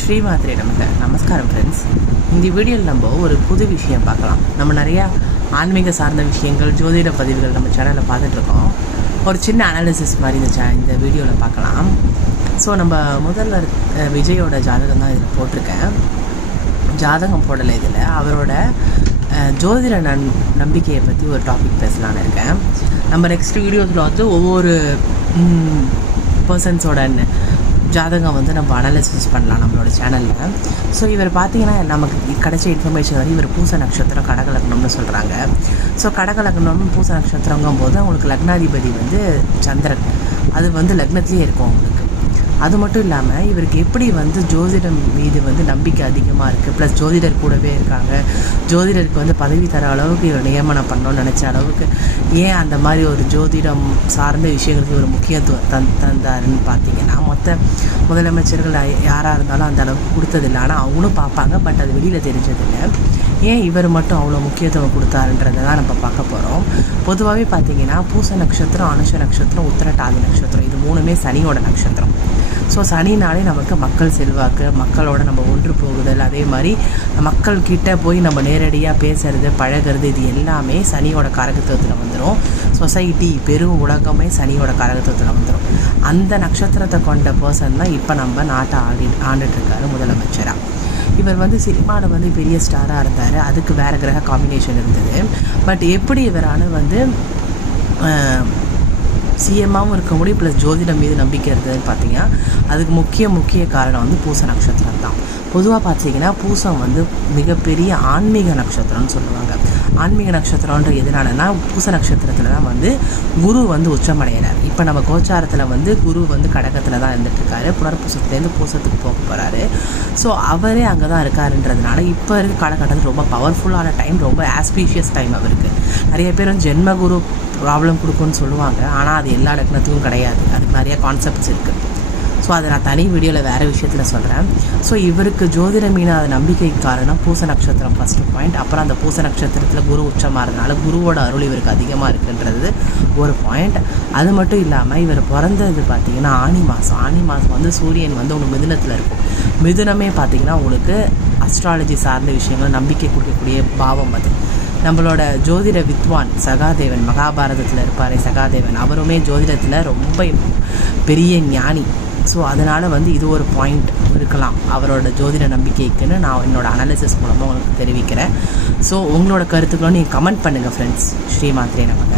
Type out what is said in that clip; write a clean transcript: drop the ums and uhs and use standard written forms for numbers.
ஸ்ரீமாத்ரே நமக்கு நமஸ்காரம் ஃப்ரெண்ட்ஸ். இந்த வீடியோவில் நம்ம ஒரு புது விஷயம் பார்க்கலாம். நம்ம நிறையா ஆன்மீக சார்ந்த விஷயங்கள், ஜோதிட பதிவுகள் நம்ம சேனலில் பார்த்துட்ருக்கோம். ஒரு சின்ன அனாலிசிஸ் மாதிரி இந்த வீடியோவில் பார்க்கலாம். ஸோ நம்ம முதல்ல விஜயோட ஜாதகம் தான் இதில் போட்டிருக்கேன். ஜாதகம் போடலை இதில். அவரோட ஜோதிட நம்பிக்கையை பற்றி ஒரு டாபிக் பேசலான்னு இருக்கேன். நம்ம நெக்ஸ்ட் வீடியோஸில் வந்து ஒவ்வொரு பர்சன்ஸோட ஜாதகம் வந்து நம்ம அனாலிசிஸ் பண்ணலாம் நம்மளோட சேனலில். ஸோ இவர் பார்த்தீங்கன்னா நமக்கு கிடைச்ச இன்ஃபர்மேஷன் வரை இவர் பூச நட்சத்திரம் கடகலக்னம்னு சொல்கிறாங்க. ஸோ கடகலக்னம் பூச நட்சத்திரங்கும் போது அவங்களுக்கு லக்னாதிபதி வந்து சந்திரன், அது வந்து லக்னத்துலேயே இருக்கும் அவங்களுக்கு. அது மட்டும் இல்லாமல் இவருக்கு எப்படி வந்து ஜோதிடம் மீது வந்து நம்பிக்கை அதிகமாக இருக்குது, ப்ளஸ் ஜோதிடர் கூடவே இருக்காங்க. ஜோதிடருக்கு வந்து பதவி தர அளவுக்கு இவர் நியமனம் பண்ணணும்னு நினச்ச அளவுக்கு ஏன் அந்த மாதிரி ஒரு ஜோதிடம் சார்ந்த விஷயங்களுக்கு ஒரு முக்கியத்துவம் தந்தாருன்னு பார்த்தீங்கன்னா, முதலமைச்சர்கள் யாராக இருந்தாலும் அந்த அளவுக்கு கொடுத்ததில்லை. ஆனால் அவங்களும் பார்ப்பாங்க, பட் அது வெளியில் தெரிஞ்சதில்லை. ஏன் இவர் மட்டும் அவ்வளோ முக்கியத்துவம் கொடுத்தாருன்றதை தான் நம்ம பார்க்க போகிறோம். பொதுவாகவே பார்த்தீங்கன்னா பூச நட்சத்திரம், அனுஷ நட்சத்திரம், உத்திரட்டாதி நட்சத்திரம், இது மூணுமே சனியோட நட்சத்திரம். ஸோ சனினாலே நமக்கு மக்கள் செல்வாக்கு, மக்களோட நம்ம ஒன்று போகுதல், அதே மாதிரி மக்கள்கிட்ட போய் நம்ம நேரடியாக பேசுறது, பழகிறது, இது எல்லாமே சனியோட காரகத்துவத்தில் வந்துடும். சொசைட்டி, பெரும் உலகமே சனியோட காரகத்துவத்தில் வந்துடும். அந்த நட்சத்திரத்தை கொண்ட பர்சன் தான் இப்போ நம்ம நாட்டை ஆண்டுட்ருக்காரு முதலமைச்சராக. இவர் வந்து சினிமாவில் வந்து பெரிய ஸ்டாராக இருந்தார். அதுக்கு வேறு கிரக காம்பினேஷன் இருந்தது. பட் எப்படி இவரால் வந்து சிஎம்மாகவும் இருக்க முடியும், ப்ளஸ் ஜோதிடம் மீது நம்பிக்கை இருந்ததுன்னு பார்த்தீங்கன்னா அதுக்கு முக்கிய காரணம் வந்து பூச நட்சத்திரம் தான். பொதுவாக பார்த்தீங்கன்னா பூசம் வந்து மிகப்பெரிய ஆன்மீக நட்சத்திரம்னு சொல்லுவாங்க. ஆன்மீக நட்சத்திரம்ன்ற எதனாலனா பூச நட்சத்திரத்தில் தான் வந்து குரு வந்து உச்சமடைகிறார். இப்போ நம்ம கோச்சாரத்தில் வந்து குரு வந்து கடகத்தில் தான் இருந்துகிட்ருக்காரு. புனர்பூசத்துலேருந்து பூசத்துக்கு போக போகிறாரு. ஸோ அவரே அங்கே தான் இருக்காருன்றதுனால இப்போ இருக்க காலகட்டத்தில் ரொம்ப பவர்ஃபுல்லான டைம், ரொம்ப ஆஸ்பீஷியஸ் டைம் அவருக்கு. நிறைய பேர் வந்து ஜென்மகுரு ப்ராப்ளம் கொடுக்குன்னு சொல்லுவாங்க. ஆனால் அது எல்லா லக்னத்துக்கும் கிடையாது. அதுக்கு நிறைய கான்செப்ட்ஸ் இருக்குது. ஸோ அதை நான் தனி வீடியோவில் வேறு விஷயத்தில் சொல்கிறேன். ஸோ இவருக்கு ஜோதிட மீனாத நம்பிக்கைக்கு காரணம் பூச நட்சத்திரம் ஃபஸ்ட்டு பாயிண்ட். அப்புறம் அந்த பூச நட்சத்திரத்தில் குரு உச்சமாகிறதுனால குருவோட அருள் இவருக்கு அதிகமாக இருக்குன்றது ஒரு பாயிண்ட். அது மட்டும் இல்லாமல் இவர் பிறந்தது பார்த்திங்கன்னா ஆனி மாதம் வந்து சூரியன் வந்து உங்களுக்கு மிதுனத்தில் இருக்கும். மிதுனமே பார்த்திங்கன்னா உங்களுக்கு அஸ்ட்ராலஜி சார்ந்த விஷயங்கள் நம்பிக்கை கொடுக்கக்கூடிய பாவம் அது. நம்மளோட ஜோதிட வித்வான் சகாதேவன், மகாபாரதத்தில் இருப்பார் சகாதேவன், அவருமே ஜோதிடத்தில் ரொம்ப பெரிய ஞானி. ஸோ அதனால் வந்து இது ஒரு பாயிண்ட் இருக்கலாம் அவரோட ஜோதிட நம்பிக்கைக்குன்னு நான் என்னோடய அனாலிசிஸ் மூலமாக உங்களுக்கு தெரிவிக்கிறேன். ஸோ உங்களோட கருத்துக்களும் நீங்கள் கமெண்ட் பண்ணுங்கள் ஃப்ரெண்ட்ஸ். ஸ்ரீமாத்ரே நமக்கு.